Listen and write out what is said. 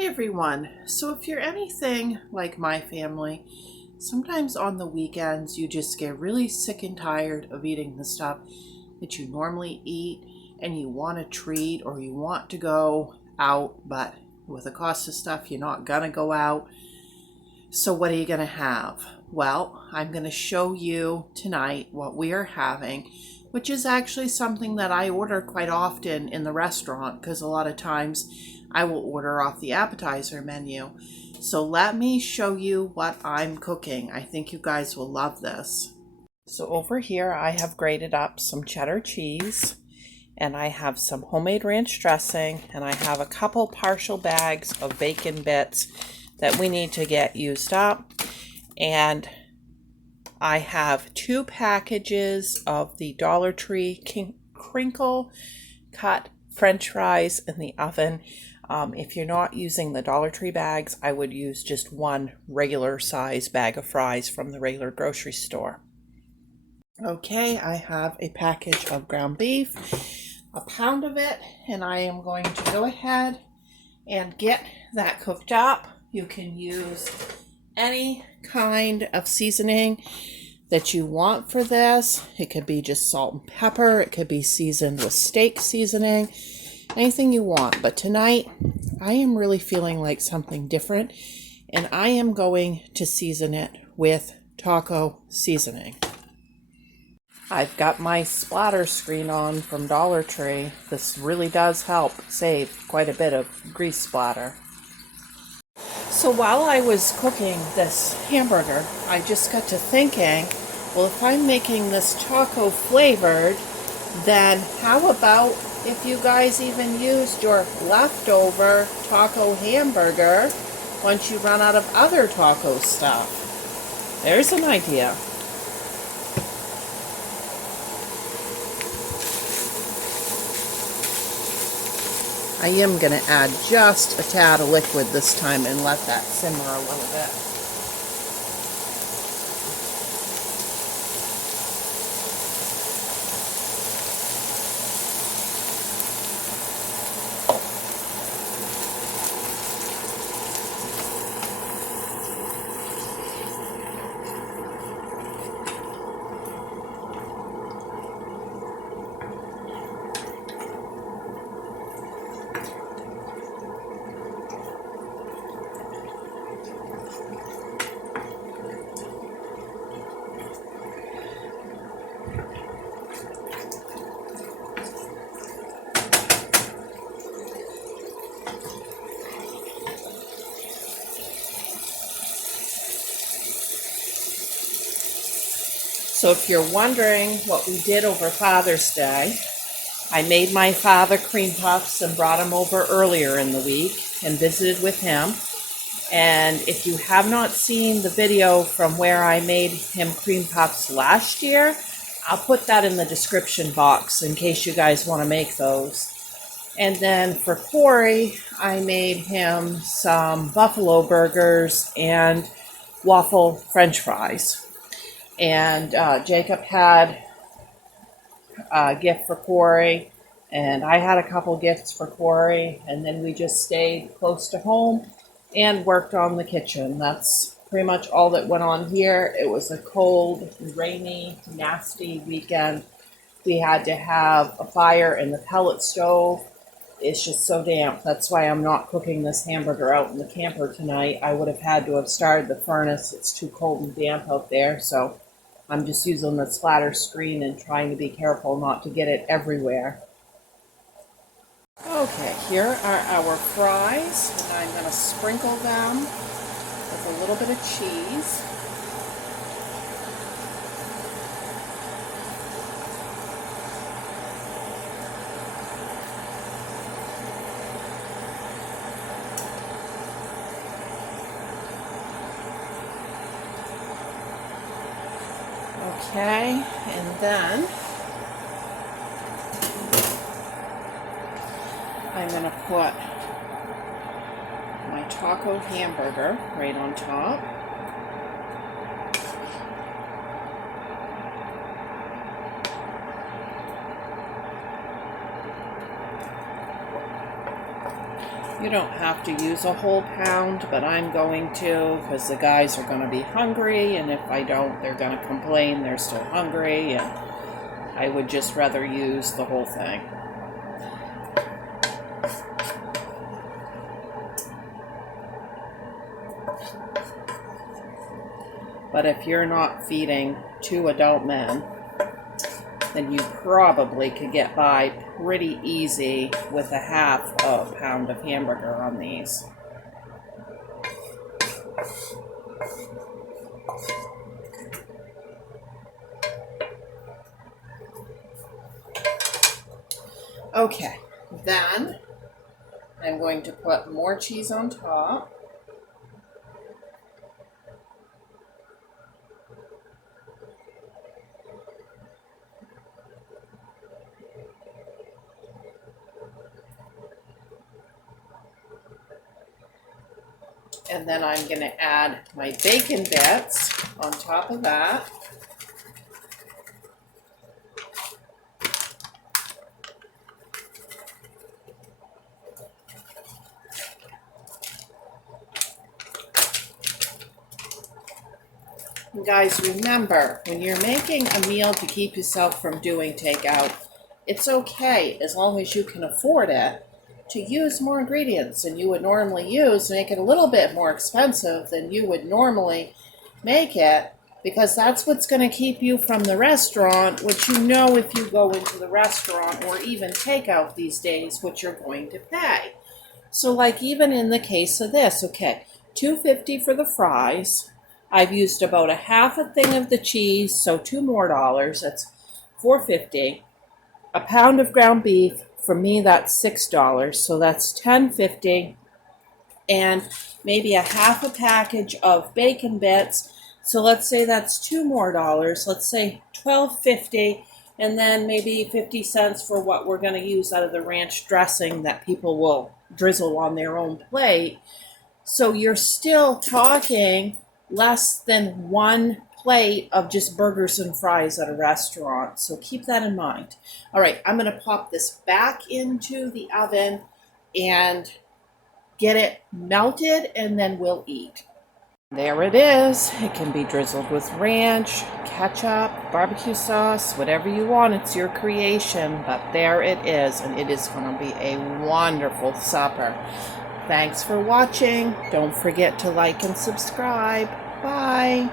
Hi everyone. So if you're anything like my family, sometimes on the weekends you just get really sick and tired of eating the stuff that you normally eat and you want a treat or you want to go out, but with the cost of stuff you're not gonna go out. So what are you gonna have? Well, I'm gonna show you tonight what we are having, which is actually something that I order quite often in the restaurant because a lot of times I will order off the appetizer menu. So let me show you what I'm cooking. I think you guys will love this. So over here I have grated up some cheddar cheese and I have some homemade ranch dressing and I have a couple partial bags of bacon bits that we need to get used up. And I have 2 packages of the Dollar Tree crinkle cut French fries in the oven. If you're not using the Dollar Tree bags, I would use just one regular size bag of fries from the regular grocery store. Okay, I have a package of ground beef, a pound of it, and I am going to go ahead and get that cooked up. You can use any kind of seasoning that you want for this. It could be just salt and pepper. It could be seasoned with steak seasoning. Anything you want. But tonight, I am really feeling like something different. And I am going to season it with taco seasoning. I've got my splatter screen on from Dollar Tree. This really does help save quite a bit of grease splatter. So while I was cooking this hamburger, I just got to thinking, well, if I'm making this taco flavored, then how about if you guys even used your leftover taco hamburger once you run out of other taco stuff? There's an idea. I am going to add just a tad of liquid this time and let that simmer a little bit. So if you're wondering what we did over Father's Day, I made my father cream puffs and brought him over earlier in the week and visited with him. And if you have not seen the video from where I made him cream puffs last year, I'll put that in the description box in case you guys want to make those. And then for Corey, I made him some buffalo burgers and waffle French fries. And Jacob had a gift for Corey, and I had a couple gifts for Corey, and then we just stayed close to home and worked on the kitchen. That's pretty much all that went on here. It was a cold, rainy, nasty weekend. We had to have a fire in the pellet stove. It's just so damp. That's why I'm not cooking this hamburger out in the camper tonight. I would have had to have started the furnace. It's too cold and damp out there, so I'm just using the splatter screen and trying to be careful not to get it everywhere. Okay, here are our fries, and I'm going to sprinkle them with a little bit of cheese. Okay, and then I'm going to put my taco hamburger right on top. You don't have to use a whole pound, but I'm going to because the guys are going to be hungry, and if I don't, they're going to complain they're still hungry, and I would just rather use the whole thing. But if you're not feeding 2 adult men, then you probably could get by pretty easy with a half a pound of hamburger on these. Okay, then I'm going to put more cheese on top. And then I'm going to add my bacon bits on top of that. And guys, remember, when you're making a meal to keep yourself from doing takeout, it's okay as long as you can afford it to use more ingredients than you would normally use, make it a little bit more expensive than you would normally make it, because that's what's going to keep you from the restaurant, which you know if you go into the restaurant or even takeout these days, what you're going to pay. So like even in the case of this, okay, $2.50 for the fries. I've used about a half a thing of the cheese, so $2 more, that's $4.50. A pound of ground beef, for me that's $6, so that's $10.50. And maybe a half a package of bacon bits, so let's say that's $2 more, let's say $12.50, and then maybe 50 cents for what we're going to use out of the ranch dressing that people will drizzle on their own plate. So you're still talking less than 1 plate of just burgers and fries at a restaurant. So keep that in mind. All right, I'm going to pop this back into the oven and get it melted, and then we'll eat. There it is. It can be drizzled with ranch, ketchup, barbecue sauce, whatever you want. It's your creation, but there it is, and it is going to be a wonderful supper. Thanks for watching. Don't forget to like and subscribe. Bye.